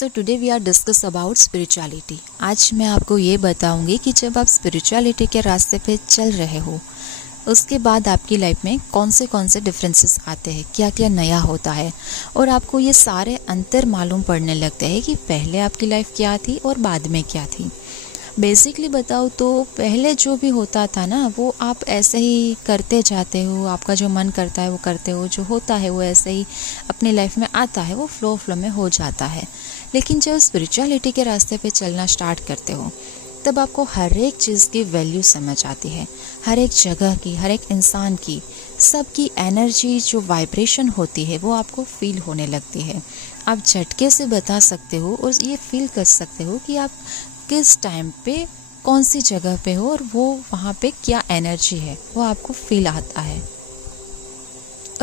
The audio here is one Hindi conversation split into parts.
So today we are discuss about spirituality. आज मैं आपको ये बताऊंगी कि जब आप स्पिरिचुअलिटी के रास्ते पे चल रहे हो उसके बाद आपकी लाइफ में कौन से डिफरेंसेस आते हैं, क्या क्या नया होता है और आपको ये सारे अंतर मालूम पड़ने लगते हैं कि पहले आपकी लाइफ क्या थी और बाद में क्या थी। बेसिकली बताओ तो पहले जो भी होता था ना वो आप ऐसे ही करते जाते हो, आपका जो मन करता है वो करते हो, जो होता है वो ऐसे ही अपनी लाइफ में आता है, वो फ्लो में हो जाता है। लेकिन जब स्पिरिचुअलिटी के रास्ते पे चलना स्टार्ट करते हो तब आपको हर एक चीज़ की वैल्यू समझ आती है, हर एक जगह की, हर एक इंसान की, सबकी एनर्जी जो वाइब्रेशन होती है वो आपको फील होने लगती है। आप झटके से बता सकते हो और ये फील कर सकते हो कि आप किस टाइम पे कौन सी जगह पे हो और वो वहाँ पे क्या एनर्जी है वो आपको फील आता है।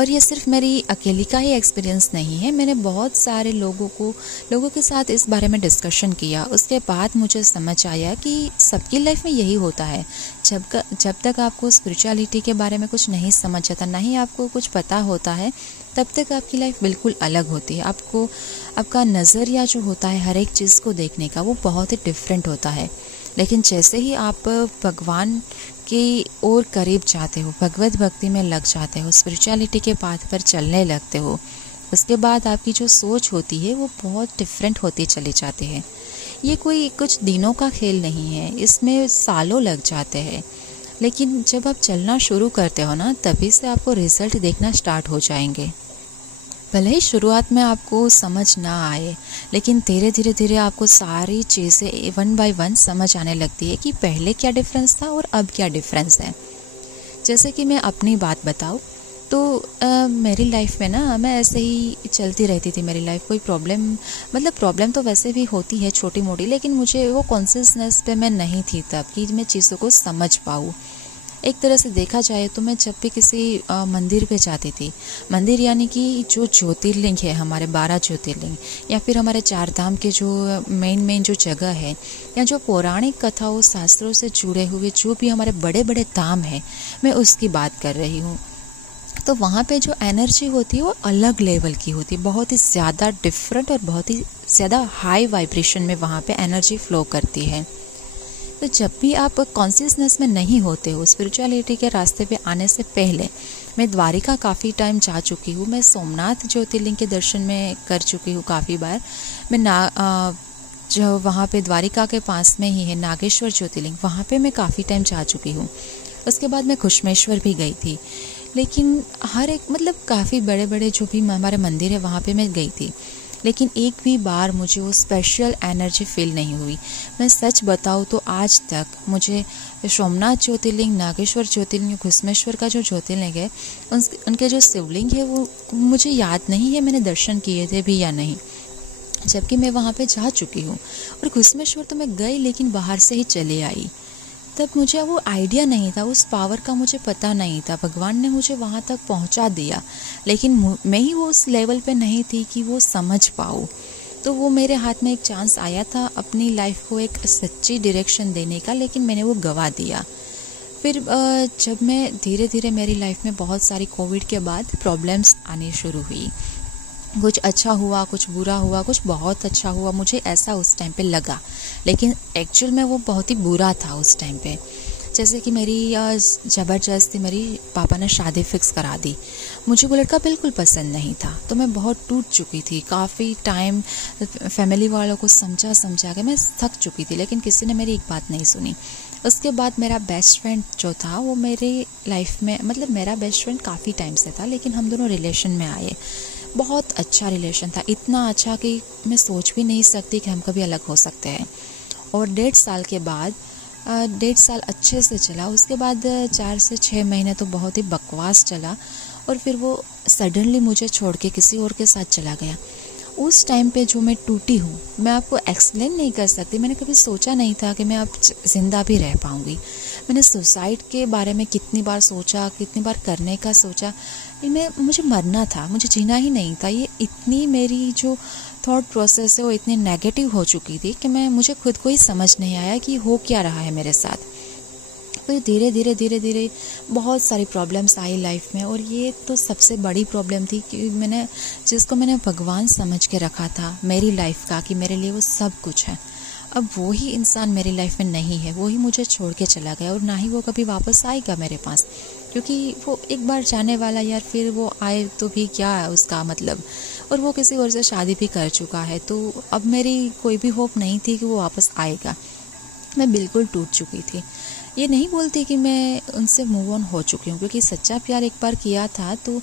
और ये सिर्फ मेरी अकेली का ही एक्सपीरियंस नहीं है, मैंने बहुत सारे लोगों के साथ इस बारे में डिस्कशन किया। उसके बाद मुझे समझ आया कि सबकी लाइफ में यही होता है। जब तक आपको स्पिरिचुअलिटी के बारे में कुछ नहीं समझ आता, ना ही आपको कुछ पता होता है, तब तक आपकी लाइफ बिल्कुल अलग होती है। आपका नज़रिया जो होता है हर एक चीज़ को देखने का वो बहुत ही डिफरेंट होता है। लेकिन जैसे ही आप भगवान की ओर करीब जाते हो, भगवत भक्ति में लग जाते हो, स्पिरिचुअलिटी के पाथ पर चलने लगते हो, उसके बाद आपकी जो सोच होती है वो बहुत डिफरेंट होती चली जाती है। ये कोई कुछ दिनों का खेल नहीं है, इसमें सालों लग जाते हैं। लेकिन जब आप चलना शुरू करते हो ना तभी से आपको रिजल्ट देखना स्टार्ट हो जाएंगे। भले ही शुरुआत में आपको समझ ना आए, लेकिन धीरे धीरे आपको सारी चीज़ें वन बाय वन समझ आने लगती है कि पहले क्या डिफरेंस था और अब क्या डिफरेंस है। जैसे कि मैं अपनी बात बताऊँ तो मेरी लाइफ में ना मैं ऐसे ही चलती रहती थी। मेरी लाइफ कोई प्रॉब्लम तो वैसे भी होती है छोटी मोटी, लेकिन मुझे वो कॉन्शियसनेस पे मैं नहीं थी तब कि मैं चीज़ों को समझ पाऊँ। एक तरह से देखा जाए तो मैं जब भी किसी मंदिर पे जाती थी, मंदिर यानी कि जो ज्योतिर्लिंग है, हमारे 12 ज्योतिर्लिंग या फिर हमारे 4 धाम के जो मेन जो जगह है, या जो पौराणिक कथाओं शास्त्रों से जुड़े हुए जो भी हमारे बड़े बड़े धाम है, मैं उसकी बात कर रही हूँ। तो वहाँ पे जो एनर्जी होती है वो अलग लेवल की होती है, बहुत ही ज़्यादा डिफरेंट और बहुत ही ज़्यादा हाई वाइब्रेशन में वहाँ पे एनर्जी फ्लो करती है। तो जब भी आप कॉन्शियसनेस में नहीं होते हो, स्पिरिचुअलिटी के रास्ते पे आने से पहले मैं द्वारिका काफ़ी टाइम जा चुकी हूँ, मैं सोमनाथ ज्योतिर्लिंग के दर्शन में कर चुकी हूँ काफ़ी बार। मैं जो वहाँ पे द्वारिका के पास में ही है नागेश्वर ज्योतिर्लिंग, वहाँ पे मैं काफ़ी टाइम जा चुकी हूँ। उसके बाद मैं घुश्मेश्वर भी गई थी, लेकिन हर एक काफ़ी बड़े बड़े जो भी हमारे मंदिर है वहाँ पे मैं गई थी, लेकिन एक भी बार मुझे वो स्पेशल एनर्जी फील नहीं हुई। मैं सच बताऊँ तो आज तक मुझे सोमनाथ ज्योतिर्लिंग, नागेश्वर ज्योतिर्लिंग, घुश्मेश्वर का जो ज्योतिर्लिंग है उनके जो शिवलिंग है वो मुझे याद नहीं है मैंने दर्शन किए थे भी या नहीं, जबकि मैं वहाँ पे जा चुकी हूँ। और घुश्मेश्वर तो मैं गई लेकिन बाहर से ही चले आई। तब मुझे वो आइडिया नहीं था, उस पावर का मुझे पता नहीं था। भगवान ने मुझे वहाँ तक पहुँचा दिया, लेकिन मैं ही वो उस लेवल पे नहीं थी कि वो समझ पाऊँ। तो वो मेरे हाथ में एक चांस आया था अपनी लाइफ को एक सच्ची डायरेक्शन देने का, लेकिन मैंने वो गंवा दिया। फिर जब मैं धीरे धीरे मेरी लाइफ में बहुत सारी कोविड के बाद प्रॉब्लम्स आनी शुरू हुई, कुछ अच्छा हुआ, कुछ बुरा हुआ, कुछ बहुत अच्छा हुआ, मुझे ऐसा उस टाइम पे लगा, लेकिन एक्चुअल में वो बहुत ही बुरा था उस टाइम पे। जैसे कि मेरी ज़बरदस्ती मेरी पापा ने शादी फिक्स करा दी। मुझे वो लड़का बिल्कुल पसंद नहीं था, तो मैं बहुत टूट चुकी थी। काफ़ी टाइम फैमिली वालों को समझा के मैं थक चुकी थी, लेकिन किसी ने मेरी एक बात नहीं सुनी। उसके बाद मेरा बेस्ट फ्रेंड जो था वो मेरी लाइफ में मेरा बेस्ट फ्रेंड काफ़ी टाइम से था, लेकिन हम दोनों रिलेशन में आए। बहुत अच्छा रिलेशन था, इतना अच्छा कि मैं सोच भी नहीं सकती कि हम कभी अलग हो सकते हैं। और 1.5 साल के बाद 1.5 साल अच्छे से चला। उसके बाद 4 से 6 महीने तो बहुत ही बकवास चला, और फिर वो सडनली मुझे छोड़ के किसी और के साथ चला गया। उस टाइम पे जो मैं टूटी हूँ मैं आपको एक्सप्लेन नहीं कर सकती। मैंने कभी सोचा नहीं था कि मैं अब ज़िंदा भी रह पाऊँगी। मैंने सुसाइड के बारे में कितनी बार सोचा, कितनी बार करने का सोचा। मुझे मरना था, मुझे जीना ही नहीं था। ये इतनी मेरी जो थॉट प्रोसेस है वो इतनी नेगेटिव हो चुकी थी कि मुझे खुद को ही समझ नहीं आया कि हो क्या रहा है मेरे साथ। फिर धीरे धीरे बहुत सारी प्रॉब्लम्स आई लाइफ में, और ये तो सबसे बड़ी प्रॉब्लम थी कि जिसको मैंने भगवान समझ के रखा था मेरी लाइफ का, कि मेरे लिए वो सब कुछ है, अब वो ही इंसान मेरी लाइफ में नहीं है, वो ही मुझे छोड़ के चला गया, और ना ही वो कभी वापस आएगा मेरे पास, क्योंकि वो एक बार जाने वाला यार, फिर वो आए तो भी क्या है उसका मतलब, और वो किसी और से शादी भी कर चुका है, तो अब मेरी कोई भी होप नहीं थी कि वो वापस आएगा। मैं बिल्कुल टूट चुकी थी। ये नहीं बोलती कि मैं उनसे मूव ऑन हो चुकी हूँ, क्योंकि सच्चा प्यार एक बार किया था, तो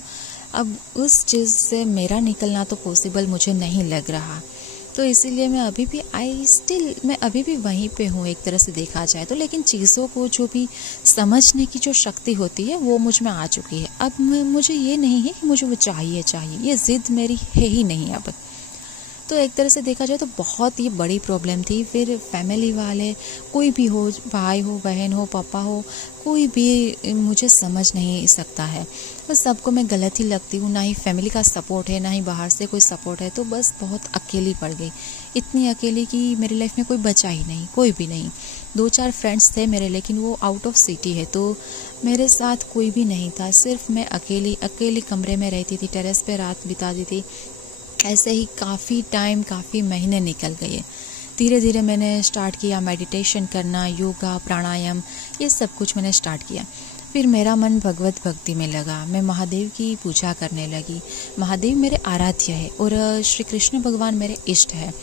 अब उस चीज़ से मेरा निकलना तो पॉसिबल मुझे नहीं लग रहा, तो इसीलिए मैं अभी भी वहीं पे हूँ एक तरह से देखा जाए तो। लेकिन चीज़ों को जो भी समझने की जो शक्ति होती है वो मुझ में आ चुकी है। अब मुझे ये नहीं है कि मुझे वो चाहिए, ये ज़िद मेरी है ही नहीं अब। तो एक तरह से देखा जाए तो बहुत ही बड़ी प्रॉब्लम थी। फिर फैमिली वाले, कोई भी हो, भाई हो, बहन हो, पापा हो, कोई भी मुझे समझ नहीं सकता है। बस सबको मैं गलत ही लगती हूँ, ना ही फैमिली का सपोर्ट है, ना ही बाहर से कोई सपोर्ट है, तो बस बहुत अकेली पड़ गई। इतनी अकेली कि मेरी लाइफ में कोई बचा ही नहीं, कोई भी नहीं। 2-4 फ्रेंड्स थे मेरे, लेकिन वो आउट ऑफ सिटी है, तो मेरे साथ कोई भी नहीं था। सिर्फ मैं अकेली कमरे में रहती थी, टेरेस पे रात बिताती थी। ऐसे ही काफ़ी महीने निकल गए। धीरे धीरे मैंने स्टार्ट किया मेडिटेशन करना, योगा, प्राणायाम, ये सब कुछ मैंने स्टार्ट किया। फिर मेरा मन भगवत भक्ति में लगा, मैं महादेव की पूजा करने लगी। महादेव मेरे आराध्य है और श्री कृष्ण भगवान मेरे इष्ट है।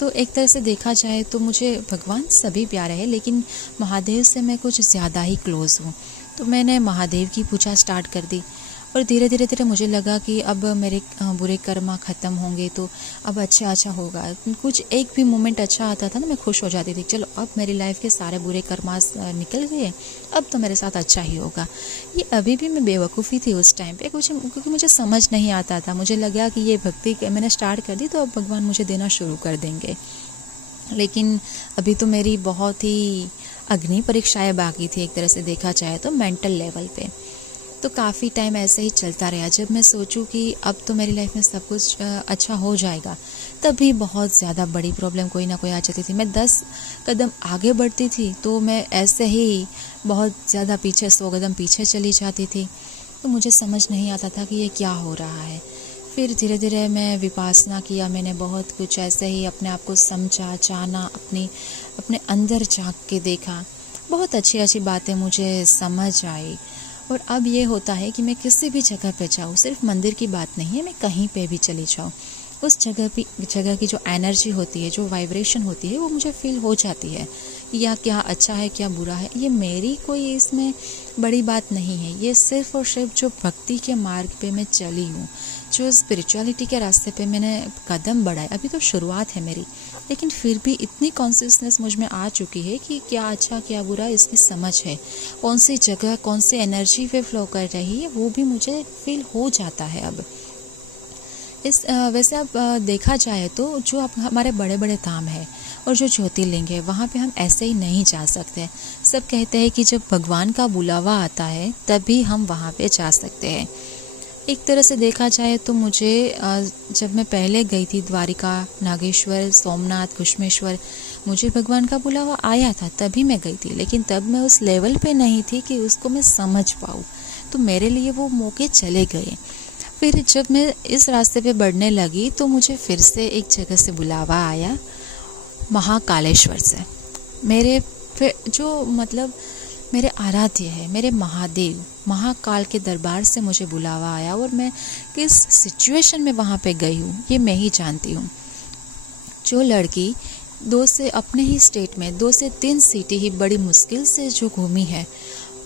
तो एक तरह से देखा जाए तो मुझे भगवान सभी प्यारे हैं, लेकिन महादेव से मैं कुछ ज़्यादा ही क्लोज़ हूँ। तो मैंने महादेव की पूजा स्टार्ट कर दी, और धीरे धीरे मुझे लगा कि अब मेरे बुरे कर्म ख़त्म होंगे, तो अब अच्छा होगा। कुछ एक भी मोमेंट अच्छा आता था ना, मैं खुश हो जाती थी, चलो अब मेरी लाइफ के सारे बुरे कर्मास निकल गए, अब तो मेरे साथ अच्छा ही होगा। ये अभी भी मैं बेवकूफ़ी थी उस टाइम पे, क्योंकि मुझे समझ नहीं आता था। मुझे लगा कि ये भक्ति मैंने स्टार्ट कर दी तो अब भगवान मुझे देना शुरू कर देंगे। लेकिन अभी तो मेरी बहुत ही अग्नि परीक्षाएँ बाकी थी, एक तरह से देखा जाए तो मेंटल लेवल पे। तो काफ़ी टाइम ऐसे ही चलता रहा। जब मैं सोचूं कि अब तो मेरी लाइफ में सब कुछ अच्छा हो जाएगा, तभी बहुत ज़्यादा बड़ी प्रॉब्लम कोई ना कोई आ जाती थी। मैं 10 कदम आगे बढ़ती थी तो मैं ऐसे ही बहुत ज़्यादा पीछे 100 कदम पीछे चली जाती थी। तो मुझे समझ नहीं आता था कि ये क्या हो रहा है। फिर धीरे धीरे मैं विपासना किया, मैंने बहुत कुछ ऐसे ही अपने आप को समझा, जाना, अपने अंदर झांक के देखा। बहुत अच्छी बातें मुझे समझ आई। और अब ये होता है कि मैं किसी भी जगह पे जाऊँ, सिर्फ मंदिर की बात नहीं है, मैं कहीं पे भी चली जाऊँ, उस जगह की जो एनर्जी होती है, जो वाइब्रेशन होती है, वो मुझे फील हो जाती है। या क्या अच्छा है, क्या बुरा है, ये मेरी कोई इसमें बड़ी बात नहीं है। ये सिर्फ और सिर्फ जो भक्ति के मार्ग पे मैं चली हूँ, जो स्पिरिचुअलिटी के रास्ते पे मैंने कदम बढ़ाए, अभी तो शुरुआत है मेरी, लेकिन फिर भी इतनी कॉन्शियसनेस मुझ में आ चुकी है कि क्या अच्छा क्या बुरा इसकी समझ है। कौन सी जगह, कौन सी एनर्जी वे फ्लो कर रही है, वो भी मुझे फील हो जाता है अब। वैसे अब देखा जाए तो जो अब हमारे बड़े बड़े धाम है और जो ज्योतिर्लिंग है, वहाँ पे हम ऐसे ही नहीं जा सकते। सब कहते हैं कि जब भगवान का बुलावा आता है तभी हम वहाँ पे जा सकते हैं। एक तरह से देखा जाए तो मुझे जब मैं पहले गई थी द्वारिका, नागेश्वर, सोमनाथ, घुश्मेश्वर, मुझे भगवान का बुलावा आया था, तभी मैं गई थी। लेकिन तब मैं उस लेवल पे नहीं थी कि उसको मैं समझ पाऊँ, तो मेरे लिए वो मौके चले गए। फिर जब मैं इस रास्ते पे बढ़ने लगी तो मुझे फिर से एक जगह से बुलावा आया, महाकालेश्वर से। मेरे आराध्य है, मेरे महादेव, महाकाल के दरबार से मुझे बुलावा आया, और मैं किस सिचुएशन में वहाँ पे गई हूँ ये मैं ही जानती हूँ। जो लड़की अपने ही स्टेट में 2 से 3 सिटी ही बड़ी मुश्किल से जो घूमी है,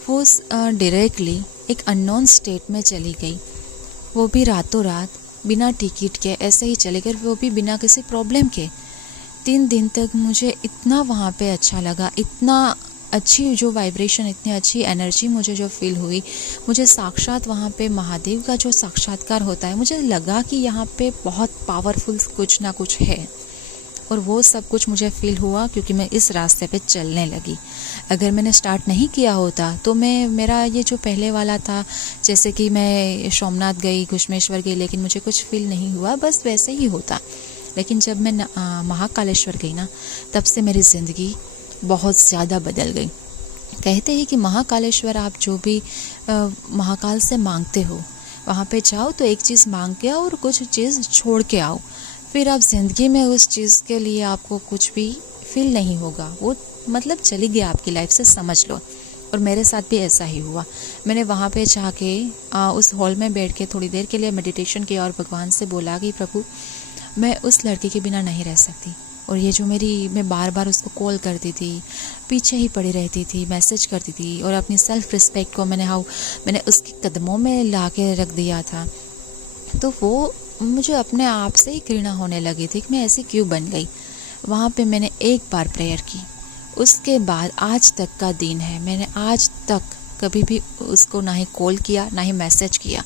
वो डायरेक्टली एक अननोन स्टेट में चली गई, वो भी रातों रात, बिना टिकट के ऐसे ही चले गए, वो भी बिना किसी प्रॉब्लम के। 3 दिन तक मुझे इतना वहाँ पे अच्छा लगा, इतना अच्छी जो वाइब्रेशन, इतनी अच्छी एनर्जी मुझे जो फील हुई। मुझे साक्षात वहाँ पे महादेव का जो साक्षात्कार होता है, मुझे लगा कि यहाँ पे बहुत पावरफुल कुछ ना कुछ है, और वो सब कुछ मुझे फील हुआ क्योंकि मैं इस रास्ते पे चलने लगी। अगर मैंने स्टार्ट नहीं किया होता तो मेरा ये जो पहले वाला था, जैसे कि मैं सोमनाथ गई, घुश्मेश्वर गई, लेकिन मुझे कुछ फील नहीं हुआ, बस वैसे ही होता। लेकिन जब मैं महाकालेश्वर गई ना, तब से मेरी ज़िंदगी बहुत ज़्यादा बदल गई। कहते हैं कि महाकालेश्वर आप जो भी महाकाल से मांगते हो वहाँ पे जाओ तो एक चीज़ मांग के आओ और कुछ चीज़ छोड़ के आओ, फिर आप ज़िंदगी में उस चीज़ के लिए आपको कुछ भी फील नहीं होगा, वो मतलब चली गई आपकी लाइफ से, समझ लो। और मेरे साथ भी ऐसा ही हुआ। मैंने वहाँ पे जाके उस हॉल में बैठ के थोड़ी देर के लिए मेडिटेशन किया और भगवान से बोला कि प्रभु मैं उस लड़के के बिना नहीं रह सकती। और ये जो मैं बार बार उसको कॉल करती थी, पीछे ही पड़ी रहती थी, मैसेज करती थी और अपनी सेल्फ रिस्पेक्ट को मैंने उसके कदमों में ला के रख दिया था। तो वो मुझे अपने आप से ही घृणा होने लगी थी कि मैं ऐसी क्यों बन गई। वहाँ पे मैंने एक बार प्रेयर की, उसके बाद आज तक का दिन है, मैंने आज तक कभी भी उसको ना ही कॉल किया ना ही मैसेज किया।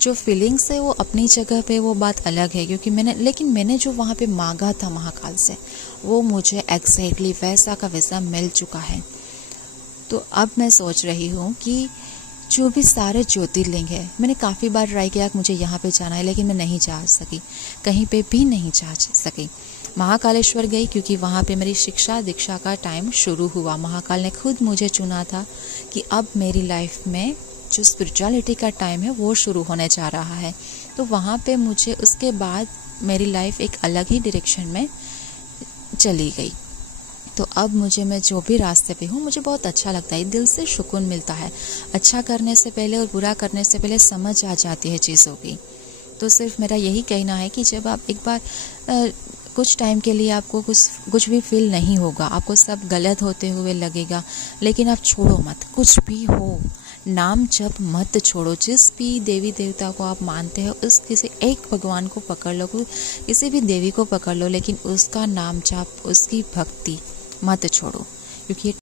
जो फीलिंग्स है वो अपनी जगह पे, वो बात अलग है, क्योंकि लेकिन मैंने जो वहाँ पे मांगा था महाकाल से वो मुझे एग्जैक्टली वैसा का वैसा मिल चुका है। तो अब मैं सोच रही हूँ कि जो भी सारे ज्योतिर्लिंग है, मैंने काफ़ी बार ट्राई किया कि मुझे यहाँ पे जाना है, लेकिन मैं नहीं जा सकी, कहीं पे भी नहीं जा सकी। महाकालेश्वर गई क्योंकि वहाँ पे मेरी शिक्षा दीक्षा का टाइम शुरू हुआ। महाकाल ने खुद मुझे चुना था कि अब मेरी लाइफ में जो स्पिरिचुअलिटी का टाइम है वो शुरू होने जा रहा है। तो वहाँ पे मुझे उसके बाद मेरी लाइफ एक अलग ही डायरेक्शन में चली गई। तो अब मैं जो भी रास्ते पे हूँ मुझे बहुत अच्छा लगता है, दिल से सुकून मिलता है। अच्छा करने से पहले और बुरा करने से पहले समझ आ जाती है चीज़ों की। तो सिर्फ मेरा यही कहना है कि जब आप एक बार कुछ टाइम के लिए आपको कुछ भी फील नहीं होगा, आपको सब गलत होते हुए लगेगा, लेकिन आप छोड़ो मत, कुछ भी हो, नाम जप मत छोड़ो। जिस भी देवी देवता को आप मानते हो उस किसी एक भगवान को पकड़ लो, किसी भी देवी को पकड़ लो, लेकिन उसका नाम जप, उसकी भक्ति मत छोड़ो, क्योंकि